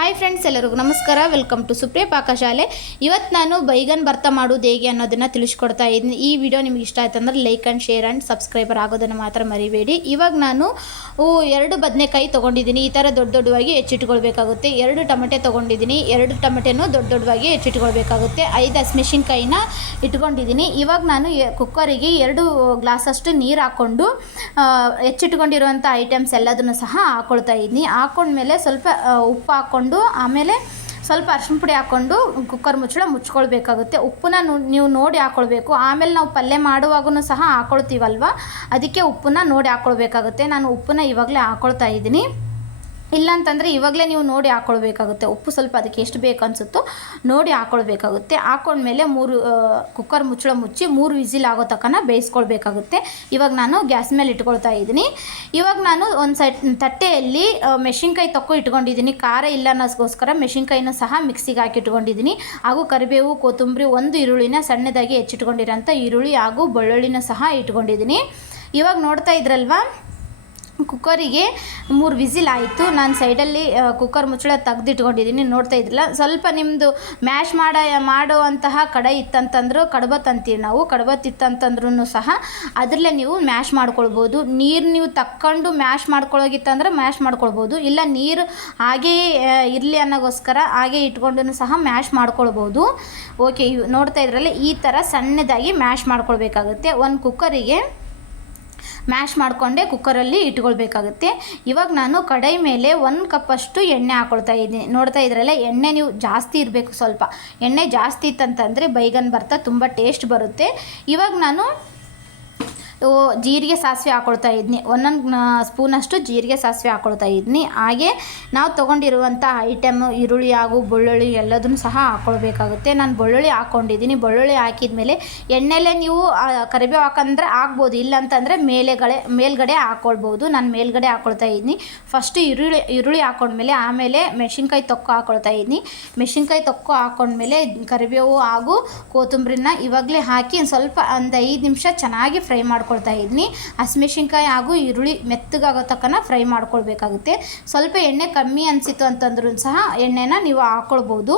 Hi friends ಎಲ್ಲರಿಗೂ ನಮಸ್ಕಾರ. Welcome to Supriya ಪಾಕಶಾಲೆ ಇವತ್ತು ನಾನು ಬೈಗನ್ ಭರ್ತ ಮಾಡೋದು ಹೇಗೆ ಅನ್ನೋದನ್ನು ತಿಳಿಸ್ಕೊಡ್ತಾ ಇದ್ದೀನಿ ಈ ವಿಡಿಯೋ ನಿಮ್ಗೆ ಇಷ್ಟ ಆಯ್ತು ಅಂದ್ರೆ like and share and subscriber ಆಗೋದನ್ನು ಮಾತ್ರ ಮರಿಬೇಡಿ. ಇವಾಗ ನಾನು ಎರಡು ಬದನೆಕಾಯಿ ತೊಗೊಂಡಿದ್ದೀನಿ. ಈ ಥರ ದೊಡ್ಡ ದೊಡ್ಡವಾಗಿ ಹೆಚ್ಚಿಟ್ಕೊಳ್ಬೇಕಾಗುತ್ತೆ. ಎರಡು ಟೊಮೆಟೆ ತೊಗೊಂಡಿದ್ದೀನಿ. ಎರಡು ಟೊಮೆಟೆನೂ ದೊಡ್ಡ ದೊಡ್ಡವಾಗಿ ಹೆಚ್ಚಿಟ್ಕೊಳ್ಬೇಕಾಗುತ್ತೆ. ಐದು ಹಸಿಮೆಣ್ಸಿನ್ಕಾಯಿನ ಇಟ್ಕೊಂಡಿದ್ದೀನಿ. ಇವಾಗ ನಾನು ಕುಕ್ಕರಿಗೆ ಎರಡು ಗ್ಲಾಸಷ್ಟು ನೀರು ಹಾಕ್ಕೊಂಡು ಹೆಚ್ಚಿಟ್ಕೊಂಡಿರುವಂಥ ಐಟಮ್ಸ್ ಎಲ್ಲದನ್ನು ಸಹ ಹಾಕ್ಕೊಳ್ತಾ ಇದ್ದೀನಿ ಹಾಕ್ಕೊಂಡ್ಮೇಲೆ ಸ್ವಲ್ಪ ಉಪ್ಪು ಹಾಕ್ಕೊಂಡು ಆಮೇಲೆ ಸ್ವಲ್ಪ ಅರ್ಶಿನ ಪುಡಿ ಹಾಕ್ಕೊಂಡು ಕುಕ್ಕರ್ ಮುಚ್ಚಳ ಮುಚ್ಕೊಳ್ಬೇಕಾಗುತ್ತೆ. ಉಪ್ಪನ್ನ ನೀವು ನೋಡಿ ಹಾಕ್ಕೊಳ್ಬೇಕು ಆಮೇಲೆ ನಾವು ಪಲ್ಯ ಮಾಡುವಾಗೂ ಸಹ ಹಾಕ್ಕೊಳ್ತೀವಲ್ವ ಅದಕ್ಕೆ ಉಪ್ಪನ್ನ ನೋಡಿ ಹಾಕ್ಕೊಳ್ಬೇಕಾಗುತ್ತೆ ನಾನು ಉಪ್ಪನ್ನ ಇವಾಗಲೇ ಹಾಕ್ಕೊಳ್ತಾ ಇದ್ದೀನಿ. ಇಲ್ಲ ಅಂತಂದರೆ ಇವಾಗಲೇ ನೀವು ನೋಡಿ ಹಾಕ್ಕೊಳ್ಬೇಕಾಗುತ್ತೆ ಉಪ್ಪು ಸ್ವಲ್ಪ ಅದಕ್ಕೆ ಎಷ್ಟು ಬೇಕು ಅನಿಸುತ್ತೋ ನೋಡಿ ಹಾಕ್ಕೊಳ್ಬೇಕಾಗುತ್ತೆ ಹಾಕ್ಕೊಂಡ್ಮೇಲೆ ಮೂರು ಕುಕ್ಕರ್ ಮುಚ್ಚಳ ಮುಚ್ಚಿ ಮೂರು ವಿಸಿಲ್ ಆಗೋ ತಕ್ಕನ ಬೇಯಿಸ್ಕೊಳ್ಬೇಕಾಗುತ್ತೆ. ಇವಾಗ ನಾನು ಗ್ಯಾಸ್ ಮೇಲೆ ಇಟ್ಕೊಳ್ತಾ ಇದ್ದೀನಿ. ಇವಾಗ ನಾನು ಒಂದು ಸೈಡ್ ತಟ್ಟೆಯಲ್ಲಿ ಮೆಣಸಿನ್ಕಾಯಿ ತಕ್ಕೋ ಇಟ್ಕೊಂಡಿದ್ದೀನಿ. ಖಾರ ಇಲ್ಲ ಅನ್ನೋಸ್ಕೋಸ್ಕರ ಮೆಣಸಿನ್ಕಾಯಿನೂ ಸಹ ಮಿಕ್ಸಿಗೆ ಹಾಕಿ ಇಟ್ಕೊಂಡಿದ್ದೀನಿ. ಹಾಗೂ ಕರಿಬೇವು, ಕೊತ್ತಂಬರಿ, ಒಂದು ಈರುಳ್ಳಿನ ಸಣ್ಣದಾಗಿ ಹೆಚ್ಚಿಟ್ಕೊಂಡಿರೋಂಥ ಈರುಳ್ಳಿ ಹಾಗೂ ಬೆಳ್ಳುಳ್ಳಿನ ಸಹ ಇಟ್ಕೊಂಡಿದ್ದೀನಿ. ಇವಾಗ ನೋಡ್ತಾ ಇದ್ರಲ್ವಾ? ಕುಕ್ಕರಿಗೆ ಮೂರು ವಿಸಿಲ್ ಆಯಿತು. ನಾನು ಸೈಡಲ್ಲಿ ಕುಕ್ಕರ್ ಮುಚ್ಚಳ ತೆಗೆದಿಟ್ಕೊಂಡಿದ್ದೀನಿ ನೋಡ್ತಾ ಇದ್ರಲ್ಲ. ಸ್ವಲ್ಪ ನಿಮ್ಮದು ಮ್ಯಾಶ್ ಮಾಡ, ಮಾಡುವಂತಹ ಕಡೆ ಇತ್ತಂತಂದ್ರೂ ಅಂತೀವಿ ನಾವು. ಕಡಬತ್ತಿತ್ತಂತಂದ್ರೂ ಸಹ ಅದರಲ್ಲೇ ನೀವು ಮ್ಯಾಶ್ ಮಾಡ್ಕೊಳ್ಬೋದು. ನೀರು ನೀವು ತಕ್ಕೊಂಡು ಮ್ಯಾಶ್ ಮಾಡ್ಕೊಳ್ಳೋಗಿತ್ತಂದ್ರೆ ಮ್ಯಾಶ್ ಮಾಡ್ಕೊಳ್ಬೋದು. ಇಲ್ಲ ನೀರು ಹಾಗೆಯೇ ಇರಲಿ ಅನ್ನೋಗೋಸ್ಕರ ಹಾಗೆ ಇಟ್ಕೊಂಡು ಸಹ ಮ್ಯಾಶ್ ಮಾಡ್ಕೊಳ್ಬೋದು. ಓಕೆ ನೋಡ್ತಾ ಇದ್ರಲ್ಲ, ಈ ಥರ ಸಣ್ಣದಾಗಿ ಮ್ಯಾಶ್ ಮಾಡ್ಕೊಳ್ಬೇಕಾಗುತ್ತೆ. ಒಂದು ಕುಕ್ಕರಿಗೆ ಮ್ಯಾಶ್ ಮಾಡಿಕೊಂಡೆ ಕುಕ್ಕರಲ್ಲಿ ಇಟ್ಕೊಳ್ಬೇಕಾಗುತ್ತೆ. ಇವಾಗ ನಾನು ಕಡಾಯಿ ಮೇಲೆ ಒಂದು ಕಪ್ಪಷ್ಟು ಎಣ್ಣೆ ಹಾಕೊಳ್ತಾ ಇದ್ದೀನಿ. ನೋಡ್ತಾ ಇದ್ರಲ್ಲ ಎಣ್ಣೆ ನೀವು ಜಾಸ್ತಿ ಇರಬೇಕು ಸ್ವಲ್ಪ. ಎಣ್ಣೆ ಜಾಸ್ತಿ ಇತ್ತಂತಂದರೆ ಬೈಗನ್ ಬರ್ತಾ ತುಂಬ ಟೇಸ್ಟ್ ಬರುತ್ತೆ. ಇವಾಗ ನಾನು ಜೀರಿಗೆ ಸಾಸಿವೆ ಹಾಕ್ಕೊಳ್ತಾ ಇದ್ನಿ. ಒಂದೊಂದು ಸ್ಪೂನಷ್ಟು ಜೀರಿಗೆ ಸಾಸಿವೆ ಹಾಕ್ಕೊಳ್ತಾ ಇದ್ನಿ. ಹಾಗೆ ನಾವು ತೊಗೊಂಡಿರುವಂಥ ಐಟಮ್ ಈರುಳ್ಳಿ ಹಾಗೂ ಬೆಳ್ಳುಳ್ಳಿ ಎಲ್ಲದನ್ನು ಸಹ ಹಾಕ್ಕೊಳ್ಬೇಕಾಗುತ್ತೆ ನಾನು ಬೆಳ್ಳುಳ್ಳಿ ಹಾಕ್ಕೊಂಡಿದ್ದೀನಿ ಬೆಳ್ಳುಳ್ಳಿ ಹಾಕಿದ ಮೇಲೆ ಎಣ್ಣೆಲೆ ನೀವು ಕರಿಬೇವು ಹಾಕಂದ್ರೆ ಹಾಕ್ಬೋದು. ಇಲ್ಲ ಅಂತಂದರೆ ಮೇಲೆಗಡೆ, ಮೇಲ್ಗಡೆ ಹಾಕ್ಕೊಳ್ಬೋದು ನಾನು ಮೇಲ್ಗಡೆ ಹಾಕ್ಕೊಳ್ತಾ ಇದ್ದೀನಿ ಫಸ್ಟು ಈರುಳ್ಳಿ ಈರುಳ್ಳಿ ಹಾಕ್ಕೊಂಡ್ಮೇಲೆ ಆಮೇಲೆ ಮೆಣಸಿನ್ಕಾಯಿ ತೊಕ್ಕು ಹಾಕ್ಕೊಳ್ತಾ ಇದ್ದೀನಿ ಮೆಣಸಿನ್ಕಾಯಿ ತೊಕ್ಕು ಹಾಕ್ಕೊಂಡ್ಮೇಲೆ ಕರಿಬೇವು ಹಾಗೂ ಕೊತ್ತಂಬರಿನ ಇವಾಗಲೇ ಹಾಕಿ ಸ್ವಲ್ಪ ಒಂದು ಐದು ನಿಮಿಷ ಚೆನ್ನಾಗಿ ಫ್ರೈ ಮಾಡ್ಕೊಳ್ತಾ ಇದ್ದೀನಿ ಹಸಿಮೆಣ್ಸಿನ್ಕಾಯಿ ಹಾಗೂ ಈರುಳ್ಳಿ ಮೆತ್ತಗಾಗೋ ತಕ್ಕನ ಫ್ರೈ ಮಾಡ್ಕೊಳ್ಬೇಕಾಗುತ್ತೆ. ಸ್ವಲ್ಪ ಎಣ್ಣೆ ಕಮ್ಮಿ ಅನಿಸಿತು ಅಂತಂದ್ರೂ ಸಹ ಎಣ್ಣೆನ ನೀವು ಹಾಕ್ಕೊಳ್ಬೋದು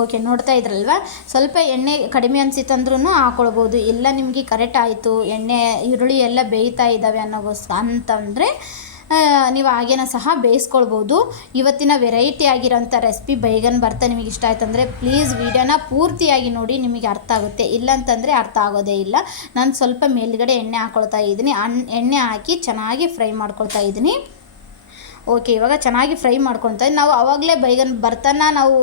ಓಕೆ, ನೋಡ್ತಾ ಇದ್ರಲ್ವ? ಸ್ವಲ್ಪ ಎಣ್ಣೆ ಕಡಿಮೆ ಅನಿಸಿತಂದ್ರೂ ಹಾಕ್ಕೊಳ್ಬೋದು ಇಲ್ಲ ನಿಮಗೆ ಕರೆಕ್ಟ್ ಆಯಿತು. ಎಣ್ಣೆ, ಈರುಳ್ಳಿ ಎಲ್ಲ ಬೇಯ್ತಾ ಇದ್ದಾವೆ ಅನ್ನೋಗೋಸ್ಕರ ಅಂತಂದರೆ ನೀವು ಹಾಗೇನ ಸಹ ಬೇಯಿಸ್ಕೊಳ್ಬೋದು. ಇವತ್ತಿನ ವೆರೈಟಿ ಆಗಿರೋಂಥ ರೆಸಿಪಿ ಬೈಗನ್ ಬರ್ತಾ ನಿಮಗೆ ಇಷ್ಟ ಆಯ್ತಂದರೆ ಪ್ಲೀಸ್ ವಿಡಿಯೋನ ಪೂರ್ತಿಯಾಗಿ ನೋಡಿ ನಿಮಗೆ ಅರ್ಥ ಆಗುತ್ತೆ. ಇಲ್ಲ ಅಂತಂದರೆ ಅರ್ಥ ಆಗೋದೇ ಇಲ್ಲ. ನಾನು ಸ್ವಲ್ಪ ಮೇಲುಗಡೆ ಎಣ್ಣೆ ಹಾಕ್ಕೊಳ್ತಾ ಇದ್ದೀನಿ. ಎಣ್ಣೆ ಹಾಕಿ ಚೆನ್ನಾಗಿ ಫ್ರೈ ಮಾಡ್ಕೊಳ್ತಾ ಇದ್ದೀನಿ. ಓಕೆ, ಇವಾಗ ಚೆನ್ನಾಗಿ ಫ್ರೈ ಮಾಡ್ಕೊತ ನಾವು ಆವಾಗಲೇ ಬೈಗನ್ ಬರ್ತನ ನಾವು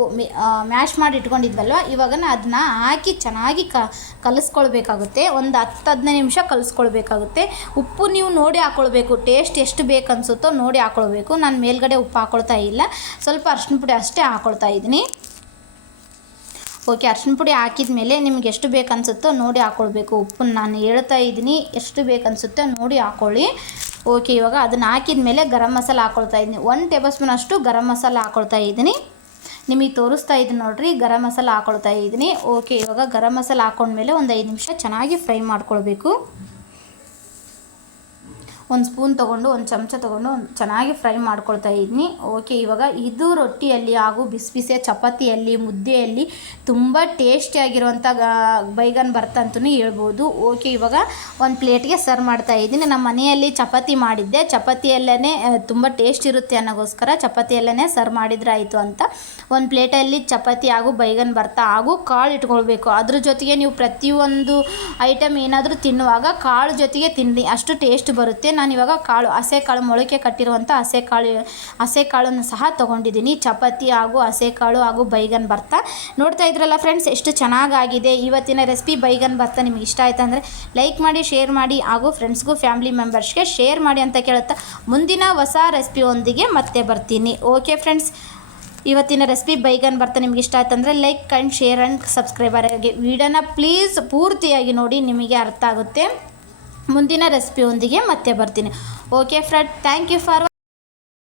ಮ್ಯಾಶ್ ಮಾಡಿ ಇಟ್ಕೊಂಡಿದ್ವಲ್ವ? ಇವಾಗ ಅದನ್ನ ಹಾಕಿ ಚೆನ್ನಾಗಿ ಕ, ಕಲಿಸ್ಕೊಳ್ಬೇಕಾಗುತ್ತೆ. ಒಂದು ಹತ್ತು ಹದಿನೈದು ನಿಮಿಷ ಕಲಿಸ್ಕೊಳ್ಬೇಕಾಗುತ್ತೆ. ಉಪ್ಪು ನೀವು ನೋಡಿ ಹಾಕ್ಕೊಳ್ಬೇಕು ಟೇಸ್ಟ್ ಎಷ್ಟು ಬೇಕು ಅನಿಸುತ್ತೋ ನೋಡಿ ಹಾಕ್ಕೊಳ್ಬೇಕು ನಾನು ಮೇಲ್ಗಡೆ ಉಪ್ಪು ಹಾಕ್ಕೊಳ್ತಾ ಇಲ್ಲ. ಸ್ವಲ್ಪ ಅರ್ಶಿನ ಪುಡಿ ಅಷ್ಟೇ ಹಾಕ್ಕೊಳ್ತಾ ಇದ್ದೀನಿ. ಓಕೆ ಅರ್ಶಿನ ಪುಡಿ ಹಾಕಿದ ಮೇಲೆ ನಿಮ್ಗೆ ಎಷ್ಟು ಬೇಕು ಅನಿಸುತ್ತೋ ನೋಡಿ ಹಾಕ್ಕೊಳ್ಬೇಕು ಉಪ್ಪನ್ನು ನಾನು ಹೇಳ್ತಾ ಇದ್ದೀನಿ. ಎಷ್ಟು ಬೇಕು ಅನಿಸುತ್ತೋ ನೋಡಿ ಹಾಕ್ಕೊಳ್ಳಿ ಓಕೆ ಇವಾಗ ಅದನ್ನು ಹಾಕಿದ ಮೇಲೆ ಗರಂ ಮಸಾಲ ಹಾಕ್ಕೊಳ್ತಾ ಇದ್ದೀನಿ. ಒನ್ ಟೇಬಲ್ ಸ್ಪೂನ್ ಅಷ್ಟು ಗರಂ ಮಸಾಲ ಹಾಕ್ಕೊಳ್ತಾ ಇದ್ದೀನಿ. ನಿಮಗೆ ತೋರಿಸ್ತಾ ಇದ್ದೀನಿ ನೋಡಿರಿ, ಗರಂ ಮಸಾಲ ಹಾಕ್ಕೊಳ್ತಾ ಇದ್ದೀನಿ. ಓಕೆ ಇವಾಗ ಗರಂ ಮಸಾಲ ಹಾಕೊಂಡ್ಮೇಲೆ ಒಂದು ಐದು ನಿಮಿಷ ಚೆನ್ನಾಗಿ ಫ್ರೈ ಮಾಡ್ಕೊಳ್ಬೇಕು. ಒಂದು ಸ್ಪೂನ್ ತೊಗೊಂಡು, ಒಂದು ಚಮಚ ತೊಗೊಂಡು ಚೆನ್ನಾಗಿ ಫ್ರೈ ಮಾಡ್ಕೊಳ್ತಾ ಇದ್ದೀನಿ ಓಕೆ ಇವಾಗ ಇದು ರೊಟ್ಟಿಯಲ್ಲಿ ಹಾಗೂ ಬಿಸಿ ಬಿಸಿಯ ಚಪಾತಿಯಲ್ಲಿ, ಮುದ್ದೆಯಲ್ಲಿ ತುಂಬ ಟೇಸ್ಟಿಯಾಗಿರುವಂಥ ಬೈಗನ್ ಬರ್ತಂತೂ ಹೇಳ್ಬೋದು. ಓಕೆ ಇವಾಗ ಒಂದು ಪ್ಲೇಟ್ಗೆ ಸರ್ವ್ ಮಾಡ್ತಾ ಇದ್ದೀನಿ. ನಮ್ಮ ಮನೆಯಲ್ಲಿ ಚಪಾತಿ ಮಾಡಿದ್ದೆ. ಚಪಾತಿಯಲ್ಲೇ ತುಂಬ ಟೇಸ್ಟ್ ಇರುತ್ತೆ ಅನ್ನೋಗೋಸ್ಕರ ಚಪಾತಿಯಲ್ಲೇ ಸರ್ವ್ ಮಾಡಿದ್ರೆ ಆಯಿತು ಅಂತ. ಒಂದು ಪ್ಲೇಟಲ್ಲಿ ಚಪಾತಿ ಹಾಗೂ ಬೈಗನ್ ಬರ್ತಾ ಹಾಗೂ ಕಾಳು ಇಟ್ಕೊಳ್ಬೇಕು. ಅದ್ರ ಜೊತೆಗೆ ನೀವು ಪ್ರತಿಯೊಂದು ಐಟಮ್ ಏನಾದರೂ ತಿನ್ನುವಾಗ ಕಾಳು ಜೊತೆಗೆ ತಿನ್ನಿ. ಅಷ್ಟು ಟೇಸ್ಟ್ ಬರುತ್ತೆ. ನಾನು ಇವಾಗ ಕಾಳು ಹಸೆ ಕಾಳು ಮೊಳಕೆ ಕಟ್ಟಿರುವಂಥ ಹಸೆ ಕಾಳು ಹಸೆ ಕಾಳನ್ನು ಸಹ ತೊಗೊಂಡಿದ್ದೀನಿ. ಚಪಾತಿ ಹಾಗೂ ಹಸೆ ಕಾಳು ಹಾಗೂ ಬೈಗನ್ ಭರ್ತ. ನೋಡ್ತಾ ಇದ್ರಲ್ಲ ಫ್ರೆಂಡ್ಸ್ ಎಷ್ಟು ಚೆನ್ನಾಗಾಗಿದೆ. ಇವತ್ತಿನ ರೆಸಿಪಿ ಬೈಗನ್ ಭರ್ತ ನಿಮಗೆ ಇಷ್ಟ ಆಯ್ತು ಅಂದರೆ ಲೈಕ್ ಮಾಡಿ ಶೇರ್ ಮಾಡಿ ಹಾಗೂ ಫ್ರೆಂಡ್ಸ್ಗೂ ಫ್ಯಾಮಿಲಿ ಮೆಂಬರ್ಸ್ಗೆ ಶೇರ್ ಮಾಡಿ ಅಂತ ಕೇಳುತ್ತಾ ಮುಂದಿನ ಹೊಸ ರೆಸಿಪಿಯೊಂದಿಗೆ ಮತ್ತೆ ಬರ್ತೀನಿ. ಓಕೆ ಫ್ರೆಂಡ್ಸ್ ಇವತ್ತಿನ ರೆಸಿಪಿ ಬೈಗನ್ ಬರ್ತಾ ನಿಮ್ಗೆ ಇಷ್ಟ ಆಯ್ತು ಅಂದರೆ like and share and subscriber ಆಗಿ ವಿಡಿಯೋನ ಪ್ಲೀಸ್ ಪೂರ್ತಿಯಾಗಿ ನೋಡಿ, ನಿಮಗೆ ಅರ್ಥ ಆಗುತ್ತೆ. ಮುಂದಿನ ರೆಸಿಪಿಯೊಂದಿಗೆ ಮತ್ತೆ ಬರ್ತೀನಿ. Okay friend thank you for